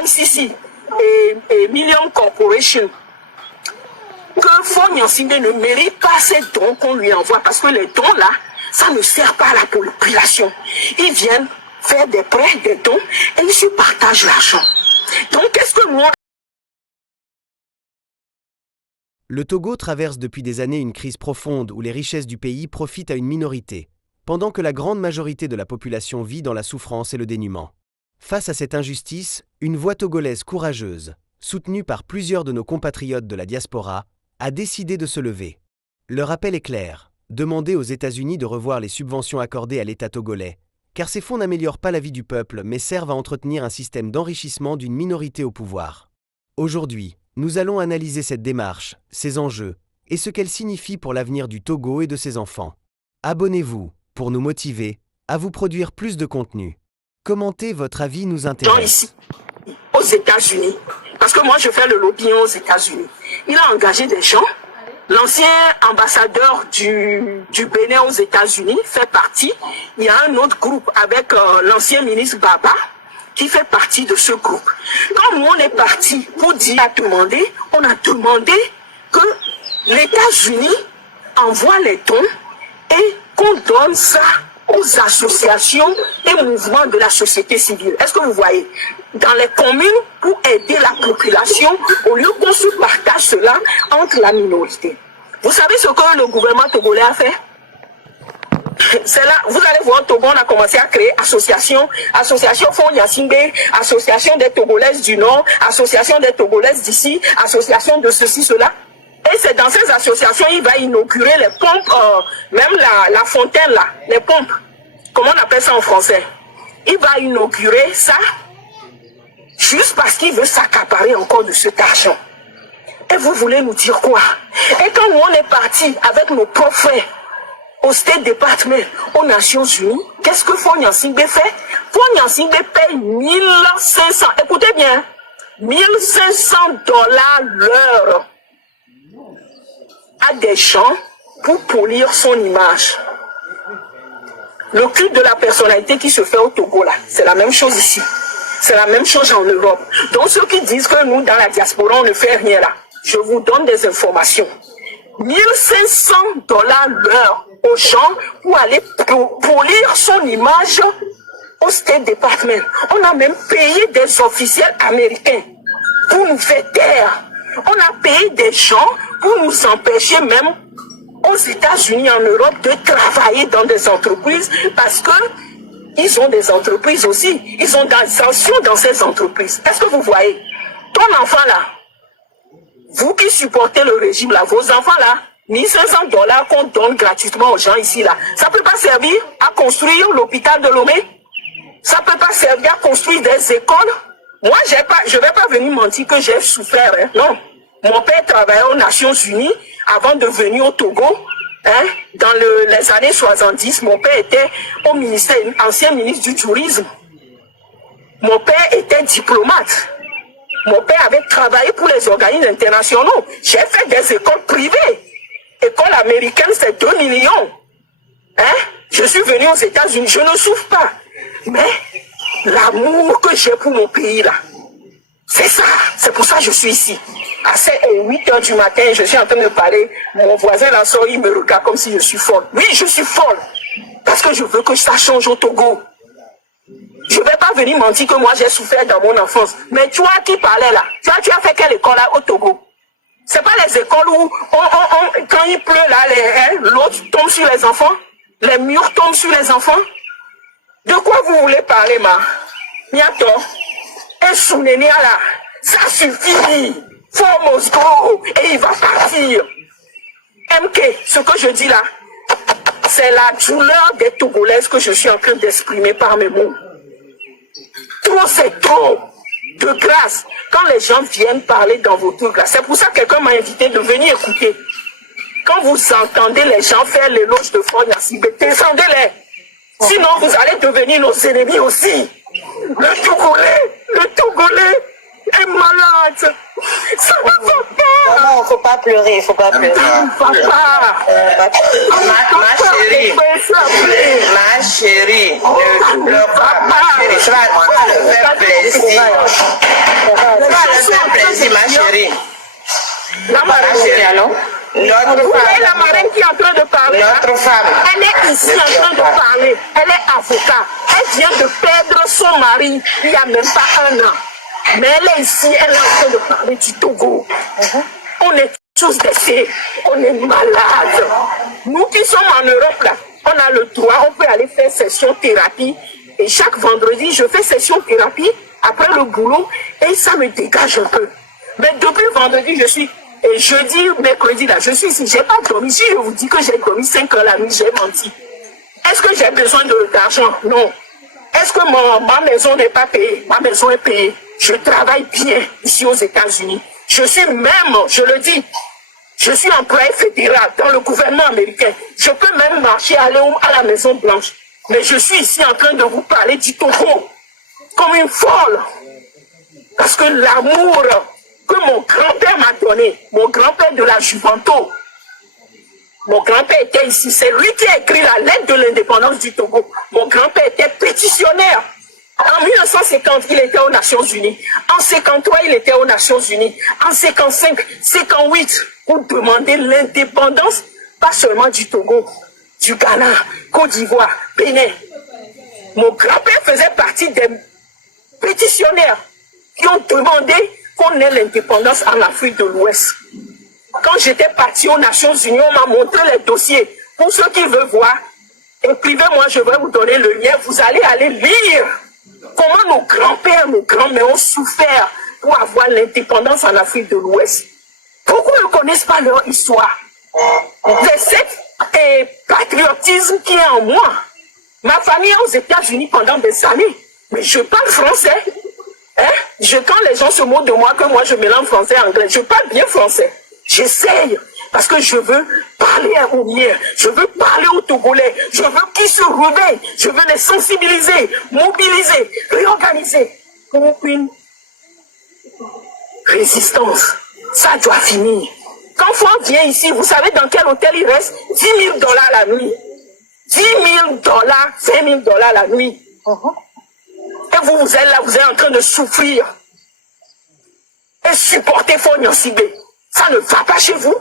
MCC et Million Corporation, que Faure Gnassingbé ne mérite pas ces dons qu'on lui envoie, parce que les dons là, ça ne sert pas à la population. Ils viennent faire des prêts, des dons, et ils se partagent l'argent. Donc qu'est-ce que moi... Le Togo traverse depuis des années une crise profonde où les richesses du pays profitent à une minorité, pendant que la grande majorité de la population vit dans la souffrance et le dénuement. Face à cette injustice, une voix togolaise courageuse, soutenue par plusieurs de nos compatriotes de la diaspora, a décidé de se lever. Leur appel est clair, demander aux États-Unis de revoir les subventions accordées à l'État togolais, car ces fonds n'améliorent pas la vie du peuple mais servent à entretenir un système d'enrichissement d'une minorité au pouvoir. Aujourd'hui, nous allons analyser cette démarche, ses enjeux, et ce qu'elle signifie pour l'avenir du Togo et de ses enfants. Abonnez-vous, pour nous motiver, à vous produire plus de contenu. Commentez, votre avis nous intéresse. Ici, aux États-Unis, parce que moi je fais le lobbying aux États-Unis. Il a engagé des gens. L'ancien ambassadeur du Bénin aux États-Unis fait partie. Il y a un autre groupe avec l'ancien ministre Baba qui fait partie de ce groupe. Quand nous on est parti pour dire on a demandé que les États-Unis envoient les dons et qu'on donne ça aux associations et mouvements de la société civile. Est-ce que vous voyez? Dans les communes, pour aider la population, au lieu qu'on se partage cela entre la minorité. Vous savez ce que le gouvernement togolais a fait? C'est là, vous allez voir, au Togo, on a commencé à créer association Faure Gnassingbé, association des Togolaises du Nord, association des Togolaises d'ici, association de ceci, cela. Et c'est dans ces associations, il va inaugurer les pompes, même la fontaine là, les pompes. Comment on appelle ça en français? Il va inaugurer ça juste parce qu'il veut s'accaparer encore de cet argent. Et vous voulez nous dire quoi? Et quand nous on est parti avec nos propres frères au State Department, aux Nations Unies, qu'est-ce que Faure Gnassingbé fait? Faure Gnassingbé paye 1500, écoutez bien, 1500 $ l'heure à des gens pour polir son image. Le culte de la personnalité qui se fait au Togo là, c'est la même chose ici. C'est la même chose en Europe. Donc ceux qui disent que nous dans la diaspora on ne fait rien là, je vous donne des informations. 1500 $ l'heure aux gens pour aller polir son image au State Department. On a même payé des officiels américains pour nous faire taire. On a payé des gens pour nous empêcher même aux États-Unis, en Europe, de travailler dans des entreprises parce que ils ont des entreprises aussi. Ils ont des actions dans ces entreprises. Est-ce que vous voyez? Ton enfant là, vous qui supportez le régime là, vos enfants là, 1500 $ qu'on donne gratuitement aux gens ici là, ça peut pas servir à construire l'hôpital de Lomé? Ça peut pas servir à construire des écoles? Moi, je vais pas venir mentir que j'ai souffert, hein. Non. Mon père travaillait aux Nations Unies avant de venir au Togo. Hein. Dans les années 70, mon père était au ministère, ancien ministre du Tourisme. Mon père était diplomate. Mon père avait travaillé pour les organismes internationaux. J'ai fait des écoles privées. École américaine, c'est 2 millions. Hein. Je suis venu aux États-Unis, je ne souffre pas. Mais l'amour que j'ai pour mon pays là, c'est ça. C'est pour ça que je suis ici. À 8 h du matin, je suis en train de parler. Mon voisin là sort, il me regarde comme si je suis folle. Oui, je suis folle. Parce que je veux que ça change au Togo. Je ne vais pas venir mentir que moi j'ai souffert dans mon enfance. Mais toi qui parlais là, tu as fait quelle école là au Togo? C'est pas les écoles où quand il pleut là, l'eau tombe sur les enfants, les murs tombent sur les enfants. De quoi vous voulez parler, ma? Niato, un sounénia là, ça suffit. Faut Moscou et il va partir. MK, ce que je dis là, c'est la douleur des Togolaises que je suis en train d'exprimer par mes mots. Trop, c'est trop. De grâce, quand les gens viennent parler dans vos trucs là, c'est pour ça que quelqu'un m'a invité de venir écouter. Quand vous entendez les gens faire l'éloge de Faure Gnassingbé, descendez-les. Sinon, vous allez devenir nos ennemis aussi. Le Togolais est malade. Ça ne va pas. Non, faut pas pleurer, faut pas pleurer. Ça ne va pas. Ma chérie, ne pleure pas, ma chérie. Ça va te faire plaisir. La marraine. Notre Vous voyez la femme. marraine qui est en train de parler. Notre femme. Elle est ici en train de parler. Elle est avocate. Elle vient de perdre son mari il n'y a même pas 1 an. Mais elle est ici, elle est en train de parler du Togo. On est tous blessés. On est malades. Nous qui sommes en Europe, là, on a le droit, on peut aller faire session thérapie. Et chaque vendredi, je fais session thérapie après le boulot et ça me dégage un peu. Mais depuis vendredi, je suis... Et jeudi, mercredi, là, je suis ici. Je n'ai pas dormi. Si je vous dis que j'ai dormi 5 heures la nuit, j'ai menti. Est-ce que j'ai besoin d'argent? Non. Est-ce que ma maison n'est pas payée? Ma maison est payée. Je travaille bien ici aux États-Unis. Je suis même, je le dis, je suis employé fédéral dans le gouvernement américain. Je peux même marcher, aller à la Maison Blanche. Mais je suis ici en train de vous parler du Togo comme une folle. Parce que l'amour que mon grand-père m'a donné, mon grand-père de la Juventus, mon grand-père était ici, c'est lui qui a écrit la lettre de l'indépendance du Togo. Mon grand-père était pétitionnaire. En 1950, il était aux Nations Unies. En 1953, il était aux Nations Unies. En 1955, 1958, pour demander l'indépendance, pas seulement du Togo, du Ghana, Côte d'Ivoire, Bénin. Mon grand-père faisait partie des pétitionnaires qui ont demandé qu'on ait l'indépendance en Afrique de l'Ouest. Quand j'étais parti aux Nations Unies, on m'a montré les dossiers. Pour ceux qui veulent voir, écrivez-moi, je vais vous donner le lien. Vous allez aller lire comment nos grands-pères, nos grands-mères ont souffert pour avoir l'indépendance en Afrique de l'Ouest. Pourquoi ne connaissent pas leur histoire? C'est cet patriotisme qui est en moi. Ma famille est aux États-Unis pendant des années, mais je parle français. Quand les gens se moquent de moi, que moi je mélange français et anglais, je parle bien français. J'essaye, parce que je veux parler aux miens, je veux parler aux Togolais, je veux qu'ils se réveillent, je veux les sensibiliser, mobiliser, réorganiser pour une résistance. Ça doit finir. Quand Franck vient ici, vous savez dans quel hôtel il reste? $10 000 la nuit. $10 000, $20 000 la nuit. Et vous êtes là, vous êtes en train de souffrir. Et supporter Fognon Sibé. Ça ne va pas chez vous.